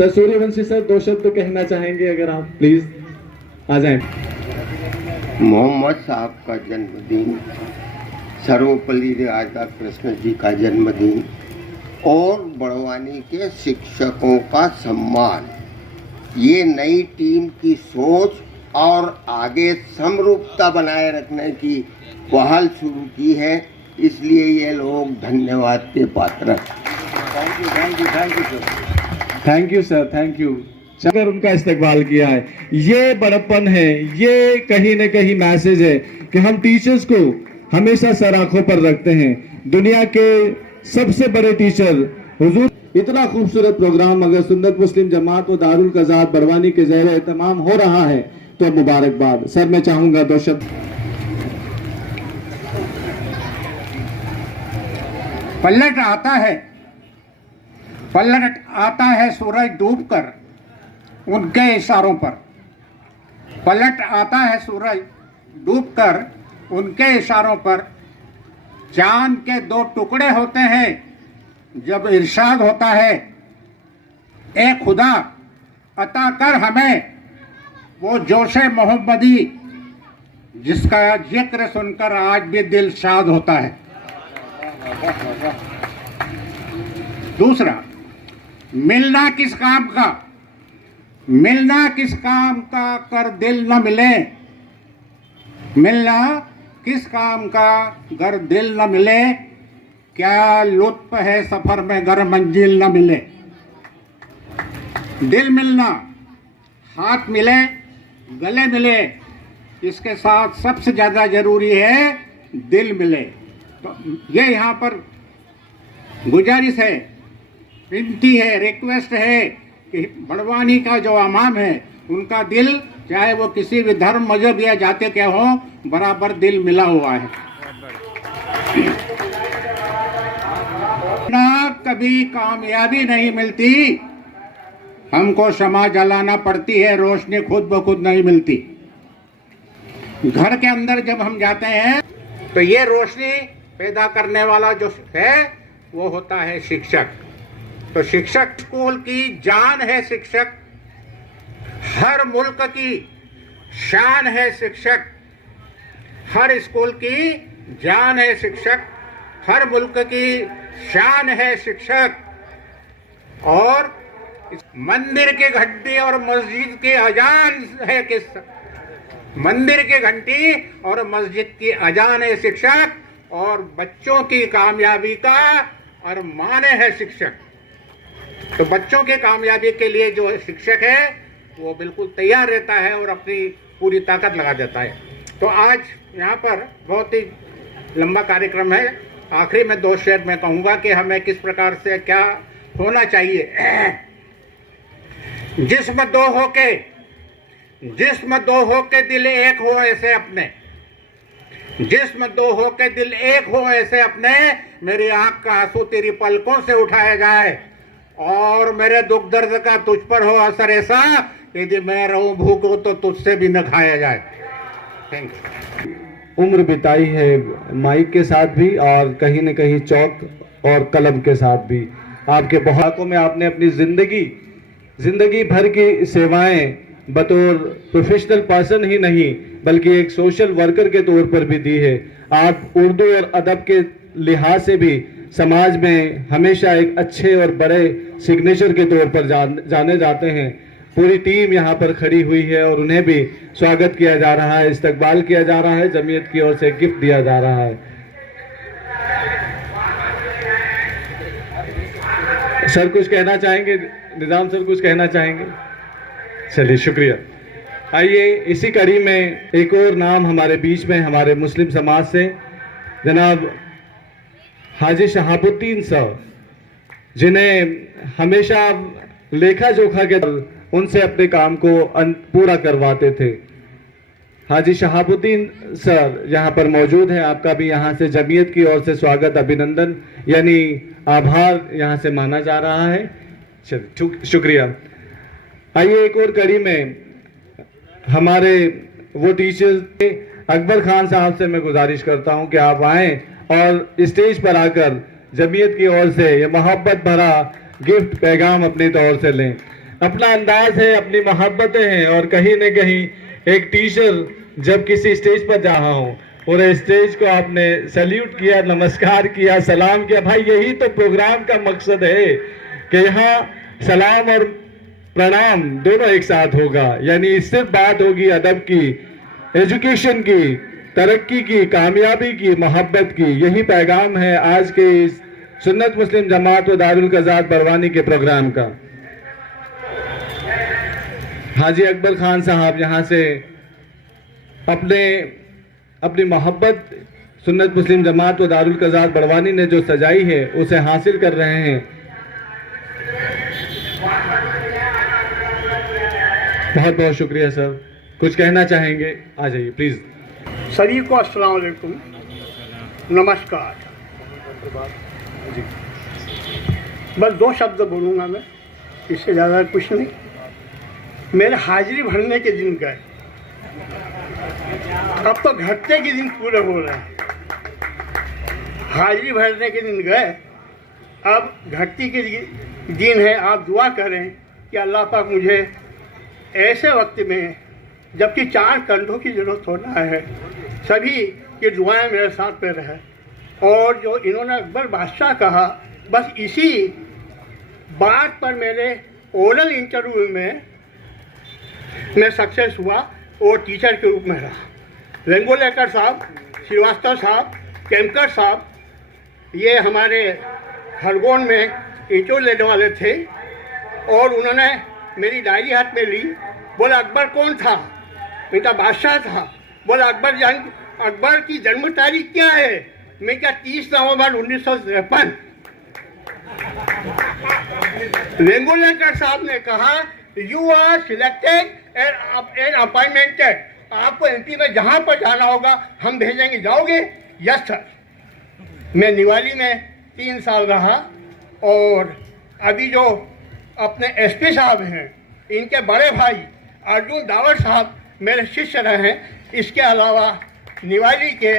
Sir Suryavanshi sir 2 शब्द कहना चाहेंगे अगर आप प्लीज आ जाएं। मोहम्मद साहब का जन्मदिन, सर्वपल्ली राधा कृष्ण जी का जन्मदिन और बड़वानी के शिक्षकों का सम्मान, ये नई टीम की सोच और आगे समरूपता बनाए रखने की पहल शुरू की है, इसलिए ये लोग धन्यवाद के पात्र हैं। Thank you sir, thank you. अगर उनका इस्तेकबाल किया है, ये बड़प्पन है, ये कहीं न कहीं मैसेज है कि हम टीचर्स को हमेशा सर आंखों पर रखते हैं। दुनिया के सबसे बड़े टीचर हुजूर, इतना खूबसूरत प्रोग्राम अगर सुन्नत मुस्लिम जमात व दारुल कज़ात बड़वानी के ज़ेर एहतमाम हो रहा है तो मुबारकबाद। सर मैं चाहूंगा 2 शब्द। पलट आता है सूरज डूबकर उनके इशारों पर, पलट आता है सूरज डूबकर उनके इशारों पर। चांद के 2 टुकड़े होते हैं जब इरशाद होता है, ए खुदा अता कर हमें वो जोशे मोहम्मदी जिसका जिक्र सुनकर आज भी दिल शाद होता है। दूसरा, मिलना किस काम का, मिलना किस काम का कर दिल न मिले, मिलना किस काम का गर दिल न मिले, क्या लुत्फ है सफर में गर मंजिल न मिले। दिल मिलना, हाथ मिले, गले मिले, इसके साथ सबसे ज्यादा जरूरी है दिल मिले। तो ये यहाँ पर गुजारिश है, विनती है, रिक्वेस्ट है कि बड़वानी का जो अवाम है उनका दिल, चाहे वो किसी भी धर्म मजहब या जाते के हो, बराबर दिल मिला हुआ है। ना कभी कामयाबी नहीं मिलती, हमको शमा जलाना पड़ती है, रोशनी खुद ब खुद नहीं मिलती। घर के अंदर जब हम जाते हैं तो ये रोशनी पैदा करने वाला जो है वो होता है शिक्षक। तो शिक्षक स्कूल की जान है, शिक्षक हर मुल्क की शान है, शिक्षक हर स्कूल की जान है, शिक्षक हर मुल्क की शान है, शिक्षक। और मंदिर की घंटी और मस्जिद की अजान है, किस मंदिर की घंटी और मस्जिद की अजान है शिक्षक, और बच्चों की कामयाबी का अरमान है शिक्षक। तो बच्चों की कामयाबी के लिए जो शिक्षक है वो बिल्कुल तैयार रहता है और अपनी पूरी ताकत लगा देता है। तो आज यहाँ पर बहुत ही लंबा कार्यक्रम है, आखिरी में 2 शेर में कहूँगा कि हमें किस प्रकार से क्या होना चाहिए। जिस्म दो हो के दिल एक हो ऐसे अपने, जिस्म 2 हो के दिल एक हो ऐसे अपने, मेरी आंख का आंसू तेरी पलकों से उठाया जाए, और मेरे दुख दर्द का तुझ पर हो असर ऐसा, यदि मैं रहूं भूखों तो तुझसे भी न खाया जाए। Thank you. उम्र बिताई है माइक के साथ भी और कहीं न कहीं चौक और कलम के साथ भी। आपके बहुतों में आपने अपनी जिंदगी भर की सेवाएं बतौर प्रोफेशनल पर्सन ही नहीं बल्कि एक सोशल वर्कर के तौर पर भी दी है। आप उर्दू और अदब के लिहाज से भी समाज में हमेशा एक अच्छे और बड़े सिग्नेचर के तौर पर जाने जाते हैं। पूरी टीम यहाँ पर खड़ी हुई है और उन्हें भी स्वागत किया जा रहा है, इस्तकबाल किया जा रहा है, जमीयत की ओर से गिफ्ट दिया जा रहा है। सर कुछ कहना चाहेंगे? निजाम सर कुछ कहना चाहेंगे? चलिए शुक्रिया। आइए इसी कड़ी में एक और नाम हमारे बीच में हमारे मुस्लिम समाज से जनाब हाजी शहाबुद्दीन साहब, जिन्हें हमेशा लेखा जोखा के उनसे अपने काम को पूरा करवाते थे। हाजी शहाबुद्दीन सर यहाँ पर मौजूद हैं। आपका भी यहाँ से जमीयत की ओर से स्वागत, अभिनंदन यानी आभार यहाँ से माना जा रहा है। चलिए शुक्रिया। आइए एक और कड़ी में हमारे वो टीचर्स अकबर खान साहब से मैं गुजारिश करता हूं कि आप आएं और स्टेज पर आकर जमीयत की ओर से ये मोहब्बत भरा गिफ्ट पैगाम अपनी तौर से लें। अपना अंदाज है, अपनी मोहब्बतें हैं। और कहीं न कहीं एक टीचर जब किसी स्टेज पर जा रहा हूँ और स्टेज को आपने सैल्यूट किया, नमस्कार किया, सलाम किया, भाई यही तो प्रोग्राम का मकसद है कि यहाँ सलाम और प्रणाम दोनों एक साथ होगा। यानी सिर्फ बात होगी अदब की, एजुकेशन की, तरक्की की, कामयाबी की, मोहब्बत की। यही पैगाम है आज के इस सुन्नत मुस्लिम जमात व दारुल क़ज़ात बरवानी के प्रोग्राम का। हाजी अकबर खान साहब यहाँ से अपनी मोहब्बत सुन्नत मुस्लिम जमात व दारुल क़ज़ात बरवानी ने जो सजाई है उसे हासिल कर रहे हैं। बहुत बहुत शुक्रिया सर। कुछ कहना चाहेंगे? आ जाइए प्लीज। सभी को अस्सलाम वालेकुम, नमस्कार। बस 2 शब्द बोलूँगा मैं, इससे ज़्यादा कुछ नहीं। मेरे हाजिरी भरने के दिन गए, अब तो घटते के दिन पूरे हो रहे हैं। हाजिरी भरने के दिन गए, अब घटती के दिन है। आप दुआ करें कि अल्लाह पाक मुझे ऐसे वक्त में, जबकि 4 कंधों की ज़रूरत होना है, सभी की दुआएं मेरे साथ पे रहे। और जो इन्होंने अकबर बादशाह कहा, बस इसी बात पर मेरे ओरल इंटरव्यू में मैं सक्सेस हुआ और टीचर के रूप में रहा। रेंगोलेकर साहब, श्रीवास्तव साहब, केमकर साहब, ये हमारे खरगोन में इंटरव्यू लेने वाले थे और उन्होंने मेरी डायरी हाथ में ली। बोला अकबर कौन था? बेटा बादशाह था। बोला अकबर की जन्म तारीख क्या है? मैं क्या 30 नवंबर 1953। रेंगोलेकर साहब ने कहा यू आर सिलेक्टेड एंड अपॉइंटमेंटेड, आपको एमपी में जहाँ पर जाना होगा हम भेजेंगे, जाओगे? Yes sir. मैं निवाली में 3 साल रहा और अभी जो अपने एसपी साहब हैं, इनके बड़े भाई अर्जुन डावर साहब मेरे शिष्य रहे हैं। इसके अलावा निवाली के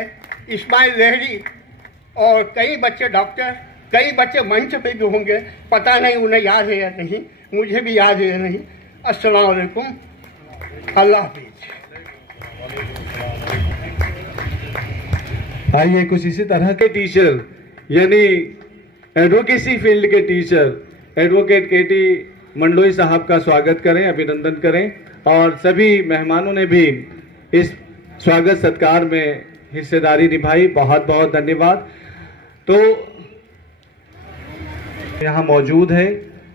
इस्माइल लहरी और कई बच्चे डॉक्टर, कई बच्चे मंच पे भी होंगे, पता नहीं उन्हें याद है या नहीं, मुझे भी याद है या नहीं। अस्सलाम वालेकुम, अल्लाह हाफिज़। आइए कुछ इसी तरह के टीचर, यानी एडवोकेसी फील्ड के टीचर एडवोकेट केटी मंडलोई साहब का स्वागत करें, अभिनंदन करें। और सभी मेहमानों ने भी इस स्वागत सत्कार में हिस्सेदारी निभाई, बहुत बहुत धन्यवाद। तो यहाँ मौजूद हैं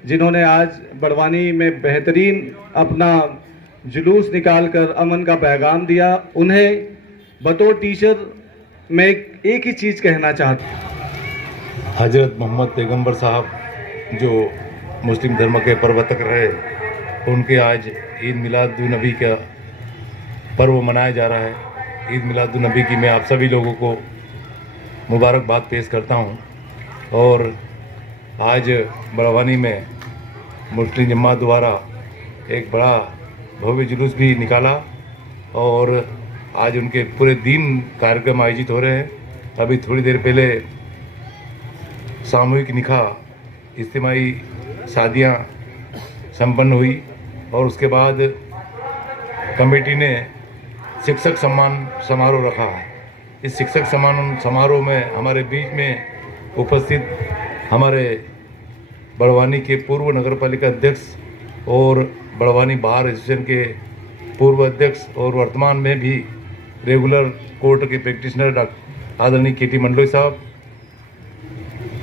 जिन्होंने आज बड़वानी में बेहतरीन अपना जुलूस निकालकर अमन का पैगाम दिया। उन्हें बतौर टीचर मैं एक ही चीज़ कहना चाहता हूँ। हजरत मोहम्मद पैगंबर साहब जो मुस्लिम धर्म के प्रवर्तक रहे, उनके आज ईद मिलादुन्नबी का पर्व मनाया जा रहा है। ईद मिलादुन्नबी की मैं आप सभी लोगों को मुबारकबाद पेश करता हूं। और आज बड़वानी में मुस्लिम जमात द्वारा एक बड़ा भव्य जुलूस भी निकाला और आज उनके पूरे दिन कार्यक्रम आयोजित हो रहे हैं। अभी थोड़ी देर पहले सामूहिक निकाह इज्तिमाई शादियां संपन्न हुई और उसके बाद कमेटी ने शिक्षक सम्मान समारोह रखा है। इस शिक्षक सम्मान समारोह में हमारे बीच में उपस्थित हमारे बड़वानी के पूर्व नगर पालिका अध्यक्ष और बड़वानी बार एसोसिएशन के पूर्व अध्यक्ष और वर्तमान में भी रेगुलर कोर्ट के प्रैक्टिशनर आदरणीय केटी मंडलोई साहब,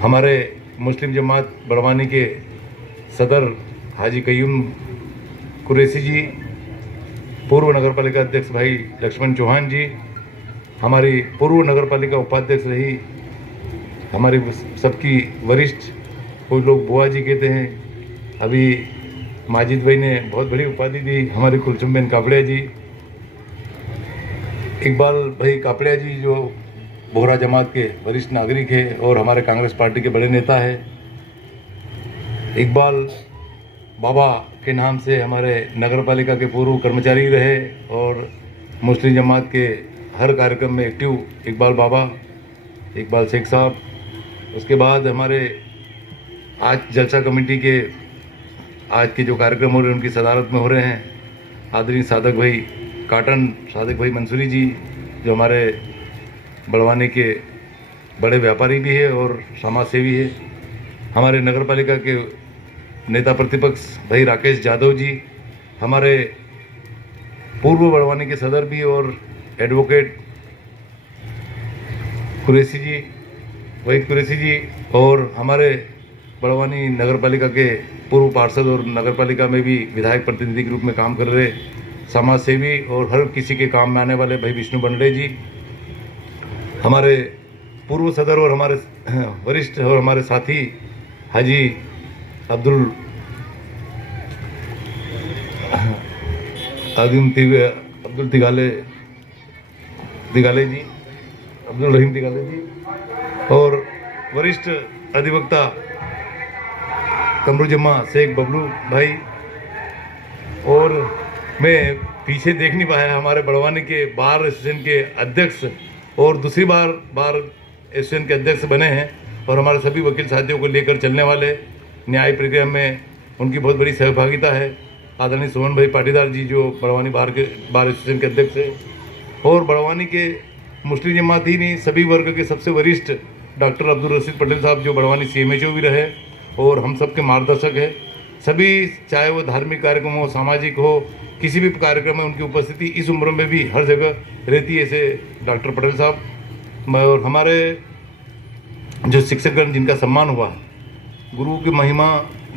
हमारे मुस्लिम जमात बड़वानी के सदर हाजी कयूम कुरैशी जी, पूर्व नगर पालिका अध्यक्ष भाई लक्ष्मण चौहान जी, हमारी पूर्व नगर पालिका उपाध्यक्ष रही हमारी सबकी वरिष्ठ, कुछ लोग बुआ जी कहते हैं, अभी माजिद भाई ने बहुत बड़ी उपाधि दी, हमारे कुलसुम बेन कापड़िया जी, इकबाल भाई कापड़िया जी जो बोहरा जमात के वरिष्ठ नागरिक है और हमारे कांग्रेस पार्टी के बड़े नेता है। इकबाल बाबा के नाम से हमारे नगर पालिका के पूर्व कर्मचारी रहे और मुस्लिम जमात के हर कार्यक्रम में एक्टिव इकबाल बाबा, इकबाल शेख साहब। उसके बाद हमारे आज जलसा कमेटी के आज के जो कार्यक्रम हो रहे हैं उनकी सदारत में हो रहे हैं। आदरणीय साधक भाई काटन, साधक भाई मंसूरी जी जो हमारे बड़वानी के बड़े व्यापारी भी है और समाज सेवी है। हमारे नगर पालिका के नेता प्रतिपक्ष भाई राकेश यादव जी, हमारे पूर्व बड़वानी के सदर भी और एडवोकेट कुरैशी जी, वहीद कुरैशी जी, और हमारे बड़वानी नगर पालिका के पूर्व पार्षद और नगर पालिका में भी विधायक प्रतिनिधि के रूप में काम कर रहे समाज सेवी और हर किसी के काम में आने वाले भाई विष्णु बंडरे जी, हमारे पूर्व सदर और हमारे वरिष्ठ और हमारे साथी हाजी अब्दुल तिगाले जी, अब्दुल रहीम तिगाले जी, और वरिष्ठ अधिवक्ता कमरुजम्मा शेख बबलू भाई। और मैं पीछे देख नहीं पाया, हमारे बड़वानी के बार एसोसिएशन के अध्यक्ष और दूसरी बार एसोसिएशन के अध्यक्ष बने हैं और हमारे सभी वकील साथियों को लेकर चलने वाले न्याय प्रक्रिया में उनकी बहुत बड़ी सहभागिता है। आदरणीय सोहन भाई पाटीदार जी जो बड़वानी बार एसोसिएशन के अध्यक्ष हैं, और बड़वानी के मुस्लिम जमात ही नहीं सभी वर्ग के सबसे वरिष्ठ डॉक्टर अब्दुल रशीद पटेल साहब जो बड़वानी CMHO भी रहे और हम सबके मार्गदर्शक है। सभी चाहे वो धार्मिक कार्यक्रम हो, सामाजिक हो, किसी भी कार्यक्रम में उनकी उपस्थिति इस उम्र में भी हर जगह रहती है, ऐसे डॉक्टर पटेल साहब। और हमारे जो शिक्षकगण जिनका सम्मान हुआ है, गुरु की महिमा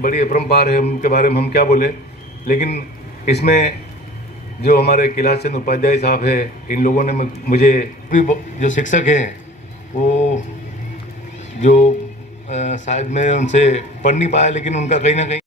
बड़ी अपरंपार है, उनके बारे में हम क्या बोले। लेकिन इसमें जो हमारे कैलाश चंद्र उपाध्याय साहब है, इन लोगों ने मुझे भी जो शिक्षक हैं वो जो शायद मैं उनसे पढ़ नहीं पाया, लेकिन उनका कहीं ना कहीं